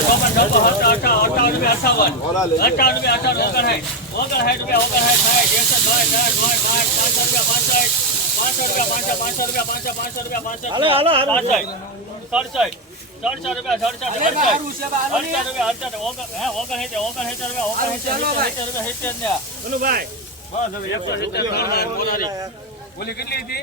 છપ્પન છપ્પન છપ્પન અઠા અઠા અઠાવન રૂપિયા અઠાવન અઠાવન રૂપિયા અઠાવન ઓગણસાઠ ઓગણસાઠ રૂપિયા ઓગણસાઠ સાઠ એકસઠ સાઠ સાઠ સાઠ સાઠ પાંચસો રૂપિયા પાંસઠ પાંચસો રૂપિયા પાંચસો રૂપિયા પાંચસો પાંચસો રૂપિયા પાંચસો રૂપિયા સડસઠ અડસઠ રૂપિયા અડસઠ ઓગણ ઓગણસિત્તેર રૂપિયા ઓગણસિત્તેર રૂપિયા સિત્તેર ને બસ હવે એકસો સિત્તેર કેટલી હતી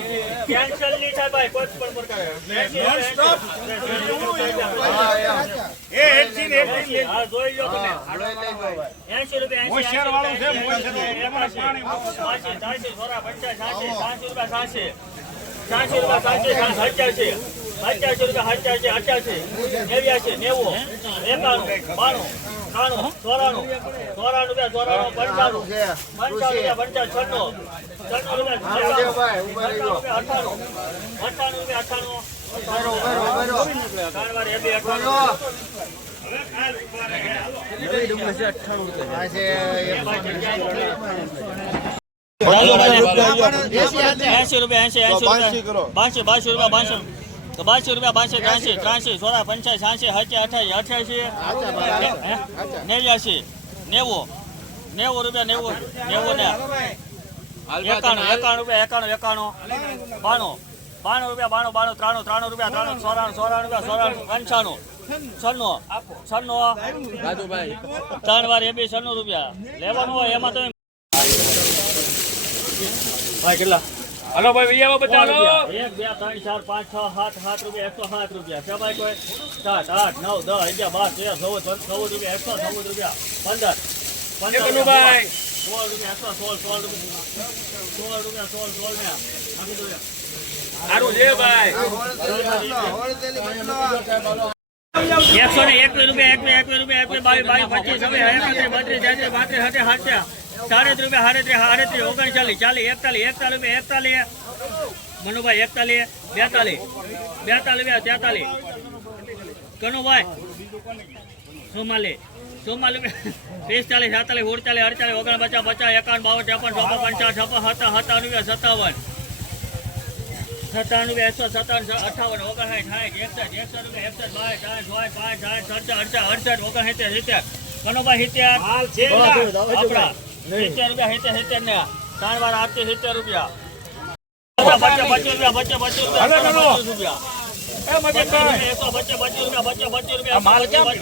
કેન્સલ નહીં થાય ભાઈ કોઈ પણ પ્રકારે હા જોઈ લો તમે. 80 રૂપિયા 80 સોરા પંચાસ સાસી સાસી રૂપિયા સાસી સાસી રૂપિયા સાસી છે અઠ્યાસી રૂપિયા અઠ્યાસી અઠ્યાસી. નેવ્યાસી નેવું. એકાણું બાણું. ત્રાણું ચોરાણું. ચોરાણું રૂપિયા ચોરાણું પંચાણું. પંચાણું રૂપિયા પંચાણું છન્નું. છન્નું રૂપિયા અઠાણું. અઠાણું. રૂપિયા અઠાણું ત્રણ વાર એ બી અઠાણું. એસી રૂપિયા એસી રૂપિયા બાસી બાસી રૂપિયા બાસી. તો બાસી રૂપિયા બાસી ત્રાસી ત્રાસી, સોળા, પંચાસી સાસી હચી અઠાસી અઠ્યાસી, નેવ્યાસી, નેવું નેવું રૂપિયા, નેવું નેવું ને એકાણું એકાણું રૂપિયા, એકાણું એકાણું, બાણું બાણું રૂપિયા, બાણું બાણું, ત્રાણું ત્રાણું રૂપિયા, ત્રાણું, સોરાણું સોરાણું રૂપિયા, સોરાણું, પંચાણું, છન્નું છન્નું ત્રણ વાર એ રૂપિયા. લેવાનું હોય એમાં તમે ભાઈ, કેટલા? હલો ભાઈ વિયામાં બતાવો એક બે ત્રણ ચાર પાંચ છ સાત સાત રૂપિયા એકસો સાત રૂપિયા. છે ભાઈ કોઈ? સાત આઠ નવ દસ અગિયાર બાર તેર ચૌદ પંદર ચૌદ રૂપિયા એકસો ચૌદ રૂપિયા. પંદર. પંદર કનુભાઈ. સોળ. રૂપિયા એકસો સોળ સોળ રૂપિયા. સોળ રૂપિયા સોળ સોળ ને. આપી દો યાર. સારું છે ભાઈ. એકસો ને એકવીસ રૂપિયા એકવીસ એકવીસ રૂપિયા એકવીસ બાવીસ બાવીસ પચીસ હવે એકત્રીસ બત્રીસ તેત્રીસ પાંત્રીસ સાતેર સાતેર સાડત્રીસ રૂપિયા સાડત્રી સાડત્રી ઓગણચાલીસ ચાલીસ એકતાલીસ એકતાલીસ રૂપિયા એકતાલીસ. મનુભાઈ એકતાલીસ બેતાલીસ બેતાલીસ રૂપિયા તેતાલીસ. કનુભાઈ સોમાલી સોમાલી પિસ્તાલીસ સાતાલીસ ઉડતાલીસ અડતાલીસ ઓગણ પચાસ પચાસ એકાવન બાવન ત્રેપન ચોપન પંચાવન છપ્પન સત્તા સત્તાવન રૂપિયા સત્તાવન. સત્તાવન રૂપિયા એકસો સત્તાવન અઠાવન ઓગણસાઠ સાઠ એકસઠ એકસઠ રૂપિયા એકસઠ બાવીસ સાઠ ચોવીસ પાંચ સાઠ સડસઠ અડસઠ અડસઠ ઓગણસિત્તેર સિત્તેર. કનુભાઈ સિત્તેર. આપણા સિત્તેર રૂપિયા સિત્તેર સિત્તેર ને ત્રણ વાર આઠથી સિત્તેર રૂપિયા બચ્ચે પચીસ રૂપિયા બચ્ચે પચીસ રૂપિયા રૂપિયા એકસો બચ્ચે પચીસ રૂપિયા બચ્ચે પચીસ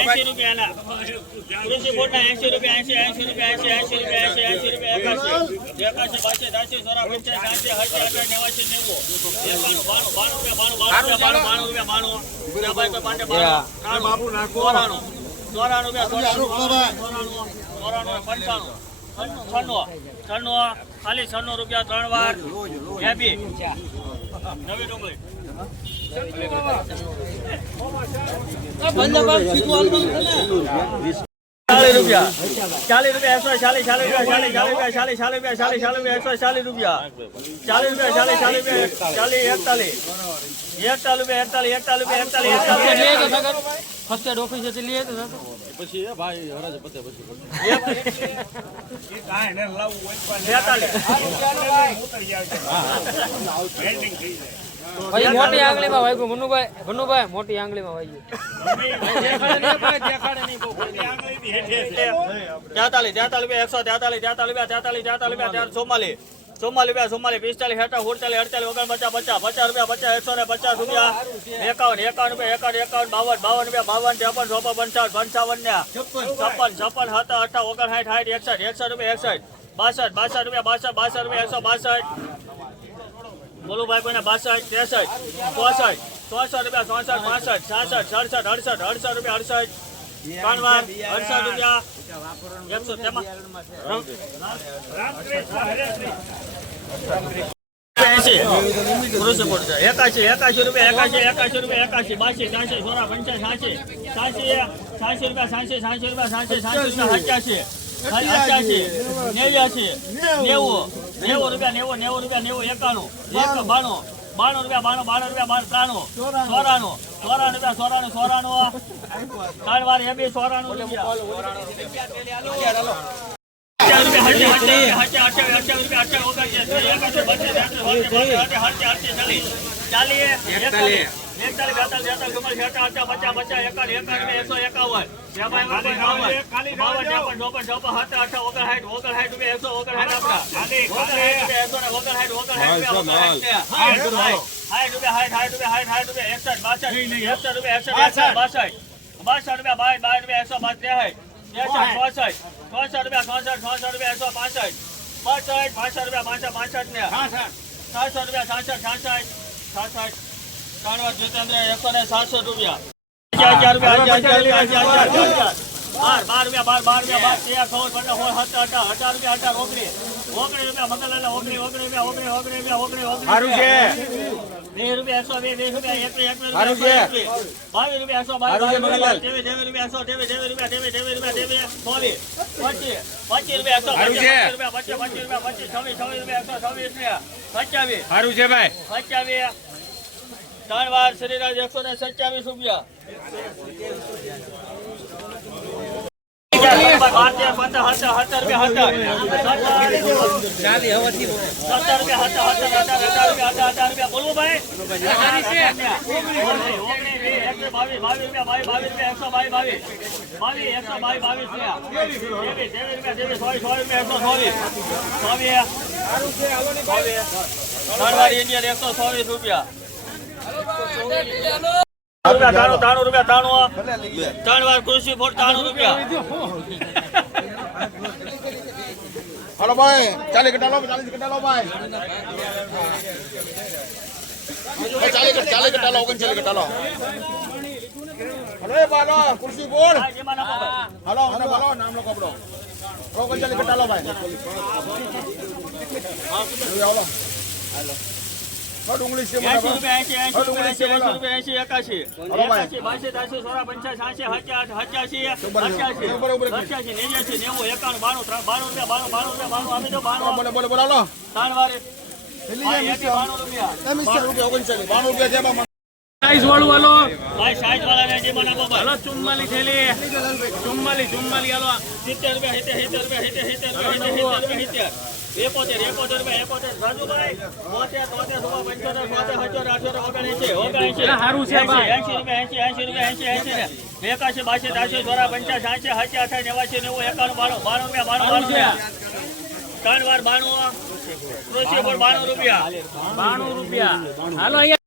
એસી રૂપિયાના કૃષિ બોર્ડના એસી રૂપિયા એસી એસી રૂપિયા એસી એસી રૂપિયા એસી એસી રૂપિયા એકાસી એકાસી બાસી ત્રાસી સોરા પંચાસ સાસી હસી અઠાર નેવાસી નેવું. એકાણું બાણું બાણું રૂપિયા બાણું રૂપિયા બાણું રૂપિયા બાણું. ચોરાણું. ચોરાણું રૂપિયા ચોરાણું. ચોરાણું ચોરાણું પંચાણું. છન્નું છન્નું ખાલી છન્નું રૂપિયા ત્રણ વાર. નવી ડુંગળી. ચાલીસ રૂપિયા ચાલીસ રૂપિયા એકસો ચાલીસ ચાલીસ રૂપિયા ચાલીસ ચાલીસ રૂપિયા ચાલીસ ચાલીસ ચાલીસ રૂપિયા એકસો ચાલીસ રૂપિયા ચાલીસ રૂપિયા ચાલીસ ચાલીસ રૂપિયા ચાલીસ એકતાલીસ એકતાલીસ રૂપિયા એકતાલીસ એકતાલીસ રૂપિયા એકતાલીસ એકતાલીસ ફર્સ્ટ એડ ઓફિસ હતી લઈએ તો પછી મોટી આંગળીમાં વાગ્યું મનુભાઈ મનુભાઈ મોટી આંગળીમાં વાગ્યું તેતાલીસ તેતાલીસ બે એકસો તેતાલીસ તેતાલીસ બે તેતાલીસ તેતાલીસ બે ચાર ચુમ્માલીસ ચુમ્માલીસ રૂપિયા ચુમ્માલીસ પિસ્તાલીસ હેઠા સુડતાલીસ અડતાલીસ ઓગણ પચાસ પચાસ પચાસ રૂપિયા પચાસ એકસો ને પચાસ રૂપિયા એકાવન એકાવન રૂપિયા એકાવન એકાવન બાવન બાવન રૂપિયા બાવન ત્રેપન ચોપન પંચાવન પંચાવન ને છપ્પન છપ્પન હતા અઠા ઓગણ સાઠ સાઠ એકસઠ એકસઠ રૂપિયા એકસઠ બાસઠ બાસઠ રૂપિયા બાસઠ બાસઠ રૂપિયા એકસો બાસઠ બોલુભાઈ કોઈને બાસઠ ત્રેસઠ ચોસઠ ચોસઠ રૂપિયા ચોસઠ પાસઠ છાસઠ સડસઠ અડસઠ અડસઠ રૂપિયા અડસઠ ત્રણ વાર અડસઠ રૂપિયા. એકસો તેમાં એંશી. પુરુષ સપોર્ટ છે. એકાશી એકાશી રૂપિયા એકાશી એકાશી રૂપિયા એકાશી. બાસી ત્યાંશી સોળા પંચાસી સાંસી. સાંસી સાંસી રૂપિયા સાંસી સાંસી રૂપિયા સાંસી સાંસી રૂપિયા અઠ્યાસી અઠ્યાસી નેવ્યાસી. નેવું. નેવું રૂપિયા નેવું નેવું રૂપિયા નેવું એકાણું એક બાણું બાણું રૂપિયા બાણું બાણું રૂપિયા બાણું ત્રાણું ચોરાણું ચોરાણું રૂપિયા ચોરાણું ચોરાણું ત્રણ વાર એ બી ચોરાણું રૂપિયા બાસઠ રૂપિયા બાય બાય રૂપિયા એકસો ત્રેસઠ. ચોસઠ. ચોસઠ રૂપિયા ચોસઠ ચોસઠ રૂપિયા એકસો પાસઠ. પાસઠ પાસઠ રૂપિયા પાંસઠ પાંસઠ ને. સાતસો રૂપિયા સાસઠ સાસઠ. સાસઠ. વાર જીતેન્દ્ર એકસો ને સાતસો રૂપિયા અગિયાર રૂપિયા બાર બાર રૂપિયા બાર બાર રૂપિયા બાર. તેર સોળ પંદર સોળ સત્તર અઢાર અઢાર રૂપિયા અઢાર ઓગણીસ. ઓગણીસ રૂપિયા મંગલાલા ઓગણીસ ઓગણીસ રૂપિયા ઓગણીસ ઓગણીસ રૂપિયા ઓગણીસ ઓગણીસ. બે રૂપિયા એકસો બે બે રૂપિયા એકવીસ એકવીસ. બાવીસ રૂપિયા એકસો બાવીસ બાવીસ રૂપિયા એકસો ત્રેવીસ ત્રેવીસ રૂપિયા ત્રેવીસ ત્રેવીસ રૂપિયા ત્રેવીસ ચોવીસ પચીસ પચીસ રૂપિયા એકસો પચીસ રૂપિયા પચીસ પચીસ રૂપિયા પચીસ છવ્વીસ છવ્વીસ રૂપિયા એકસો છવ્વીસ રૂપિયા સત્યાવીસ સારું છે ભાઈ. સત્યાવીસ ત્રણ વાર શ્રીરાજ એકસો ને સત્યાવીસ રૂપિયા. ત્રણ વાર ઇન્ડિયન એકસો ચોવીસ રૂપિયા. રૂપિયા ત્રાણું ત્રાણું રૂપિયા ત્રાણું ત્રણ વાર કૃષિ ફોડ ત્રાણું રૂપિયા. હાલો ભાઈ ચાલી ઘટા લો, ચાલીસ ઘટા લો ભાઈ. ચાલી ઘટા ચાલી ઘટા લો ઓગણ ચાલી ઘટા લો. હલો એ નામ લો કપડો ઓગણ ચાલી લો ભાઈ. હાલો. હલો ડુંગળી છે એંશી રૂપિયા, એંશી, એંશી રૂપિયા, એંશી એંશી રૂપિયા, એંશી, એકાશી. એકાશી, બાસી, ત્રાસી, સોળા, પંચાસી, ઉપર, ઉપર, ઉપર. અઠ્યાસી, નેવ્યાસી, નેવું, એકાણું, બાણું, ત્રણ, બાણું રૂપિયા, બાણું, બાણું રૂપિયા, બાણું, આપી દો, બાણું. બોલે બોલે બોલે ત્રણ વાર. બાણું રૂપિયા. રૂપિયા બાણું રૂપિયા છે સાઈઝ વાળું હાલો ભાઈ, સાઈઝ વાળા ને નાખો ભાઈ. હાલો ચુમ્માલી થેલી ચુમ્માલી ચુમ્માલી હાલો સિત્તેર રૂપિયા, સિત્તેર, સિત્તેર રૂપિયા, સિત્તેર, સિત્તેર રૂપિયા, સિત્તેર રૂપિયા, સિત્તેર. એકોતેર, એકોતેર રૂપિયા, એકોતેર. રાજુભાઈ, બોતેર, તોતેર, સોળ, પંચોતેર, છોતેર, સત્તર, અઠ્યોતેર, ઓગણએંશી, ઓગણએંશી. એટલે છે એંશી, રૂપિયા, એંશી, એંશી રૂપિયા, એંશી, એંશી એકાશી, બાસી, ત્રાસી, ચોરા, પંચાસ સાઠી, સાઠી, અઠાસી, નેવાસી, નેવું, એકાણું, બાણું, બાણું રૂપિયા, બાણું, બાણું. ત્રણ વાર બાણું. કૃષિ બાણું રૂપિયા. બાણું રૂપિયા. હાલો અહીંયા.